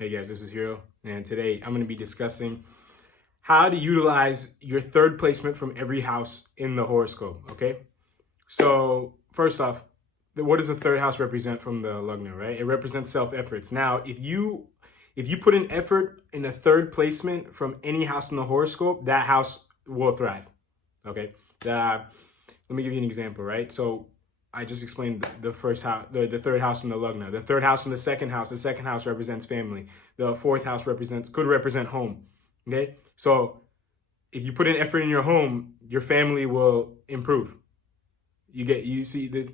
Hey guys, this is Hero, and today I'm going to be discussing how to utilize your third placement from every house in the horoscope, okay? So, first off, what does the third house represent from the Lugna, right? It represents self-efforts. Now, if you put an effort in the third placement from any house in the horoscope, that house will thrive, okay? Let me give you an example, right? So, I just explained the first house, the third house from the Lugna. The third house from the second house. The second house represents family. The fourth house could represent home. Okay, so if you put an effort in your home, your family will improve. You see the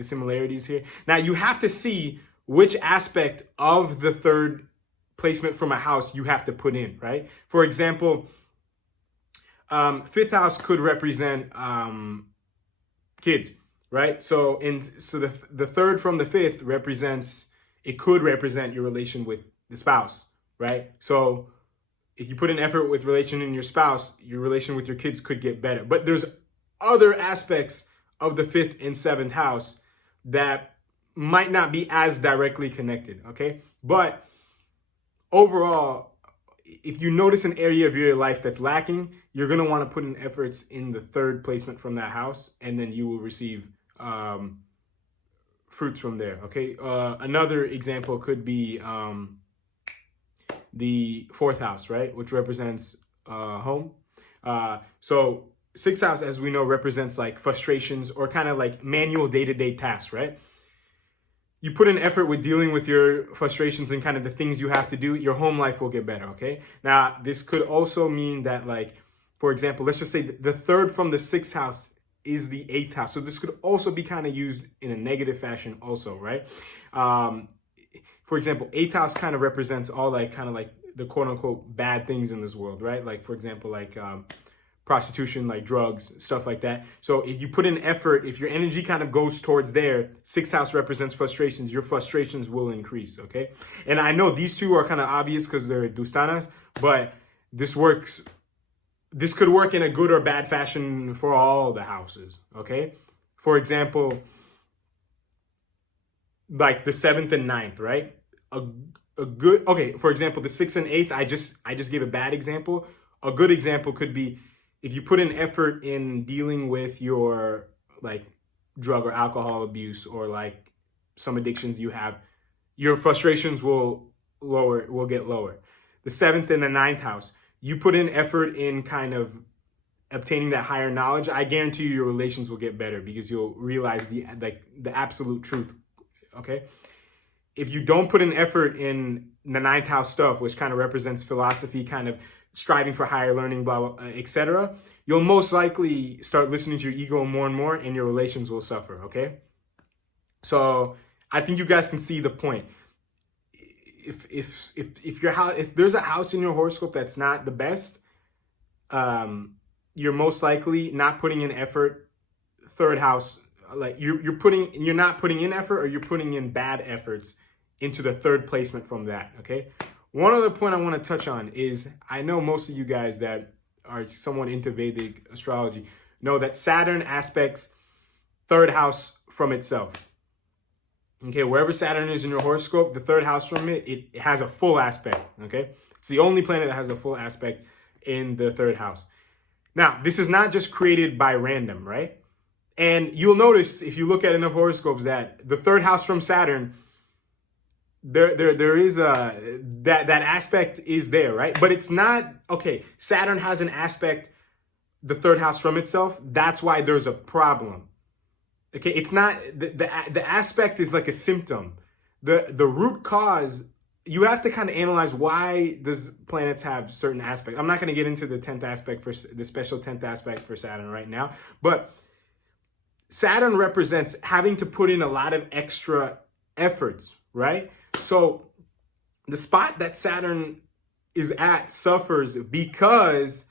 similarities here. Now you have to see which aspect of the third placement from a house you have to put in, right? For example, fifth house could represent kids, right? So the third from the fifth could represent your relation with the spouse, right? So if you put an effort with relation in your spouse, your relation with your kids could get better. But there's other aspects of the fifth and seventh house that might not be as directly connected, okay? But overall, if you notice an area of your life that's lacking, you're going to want to put in efforts in the third placement from that house, and then you will receive fruits from there, okay? Another example could be the fourth house, right? Which represents home. So sixth house, as we know, represents like frustrations or kind of like manual day-to-day tasks, right? You put an effort with dealing with your frustrations and kind of the things you have to do, your home life will get better, okay? Now, this could also mean that, like, for example, let's just say the third from the sixth house is the eighth house. So this could also be kind of used in a negative fashion also, right? For example, eighth house kind of represents all like kind of like the quote unquote bad things in this world, right? Like, for example, like prostitution, like drugs, stuff like that. So if you put in effort, if your energy kind of goes towards there, sixth house represents frustrations, your frustrations will increase, okay? And I know these two are kind of obvious because they're dustanas, but this could work in a good or bad fashion for all the houses, okay? For example, like the seventh and ninth, right? For example, the sixth and eighth, I just gave a bad example. A good example could be if you put an effort in dealing with your like drug or alcohol abuse or like some addictions you have, your frustrations will get lower. The seventh and the ninth house, you put in effort in kind of obtaining that higher knowledge, I guarantee you your relations will get better because you'll realize the absolute truth, okay? If you don't put an effort in the ninth house stuff, which kind of represents philosophy, kind of striving for higher learning, blah, blah, etc., you'll most likely start listening to your ego more and more, and your relations will suffer, okay? So I think you guys can see the point. If there's a house in your horoscope that's not the best, you're most likely not putting in effort. Third house, like you're not putting in effort, or you're putting in bad efforts into the third placement from that, okay? One other point I want to touch on is, I know most of you guys that are somewhat into Vedic astrology know that Saturn aspects third house from itself. Okay, wherever Saturn is in your horoscope, the third house from it has a full aspect, okay? It's the only planet that has a full aspect in the third house. Now, this is not just created by random, right? And you'll notice if you look at enough horoscopes that the third house from Saturn, there is that aspect is there, right? But it's not, okay, Saturn has an aspect, the third house from itself. That's why there's a problem. Okay, it's not, the aspect is like a symptom. The root cause, you have to kind of analyze why does planets have certain aspects. I'm not going to get into the 10th aspect for the special 10th aspect for Saturn right now, but Saturn represents having to put in a lot of extra efforts, right? So the spot that Saturn is at suffers because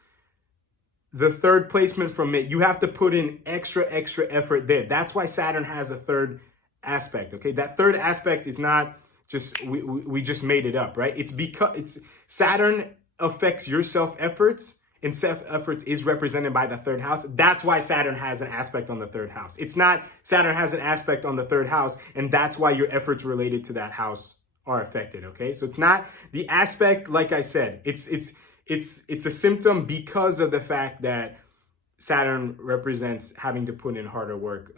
the third placement from it, you have to put in extra effort there. That's why Saturn has a third aspect, okay? That third aspect is not just, we just made it up, right? It's because Saturn affects your self-efforts, and self-effort is represented by the third house. That's why Saturn has an aspect on the third house. It's not Saturn has an aspect on the third house, and that's why your efforts related to that house are affected. Okay, so it's not the aspect. Like I said, it's a symptom because of the fact that Saturn represents having to put in harder work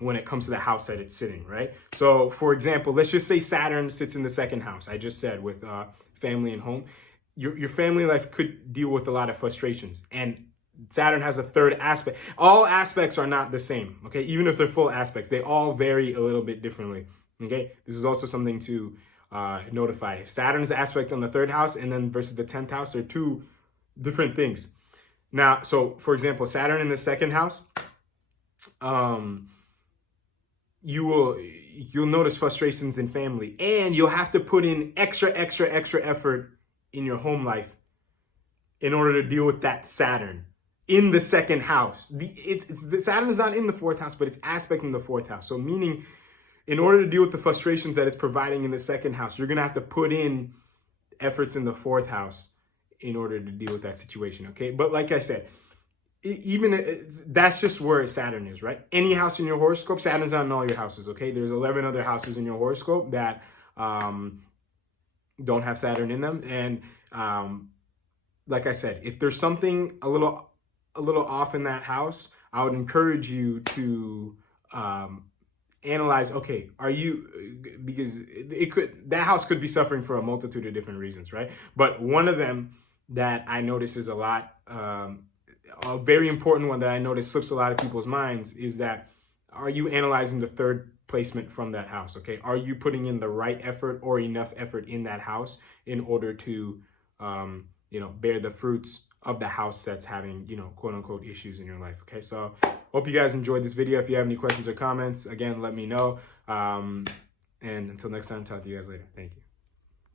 when it comes to the house that it's sitting, right? So, for example, let's just say Saturn sits in the second house. I just said with family and home, your family life could deal with a lot of frustrations, and Saturn has a third aspect. All aspects are not the same, okay? Even if they're full aspects, they all vary a little bit differently, okay? This is also something to notify. Saturn's aspect on the third house and then versus the 10th house are two different things. Now, so for example, Saturn in the second house, you'll notice frustrations in family, and you'll have to put in extra effort in your home life in order to deal with that Saturn in the second house. Saturn is not in the fourth house, but it's aspecting the fourth house. So meaning, in order to deal with the frustrations that it's providing in the second house, you're going to have to put in efforts in the fourth house in order to deal with that situation, okay? But like I said, even that's just where Saturn is, right? Any house in your horoscope, Saturn's not in all your houses, okay? There's 11 other houses in your horoscope that don't have Saturn in them. And like I said, if there's something a little off in that house, I would encourage you to analyze, okay, because that house could be suffering for a multitude of different reasons, right? But one of them that I notice is a very important one that I notice slips a lot of people's minds is that, are you analyzing the third placement from that house, okay? Are you putting in the right effort or enough effort in that house in order to, bear the fruits of the house that's having, quote unquote issues in your life, okay? So hope you guys enjoyed this video. If you have any questions or comments, again, let me know. And until next time, talk to you guys later. Thank you.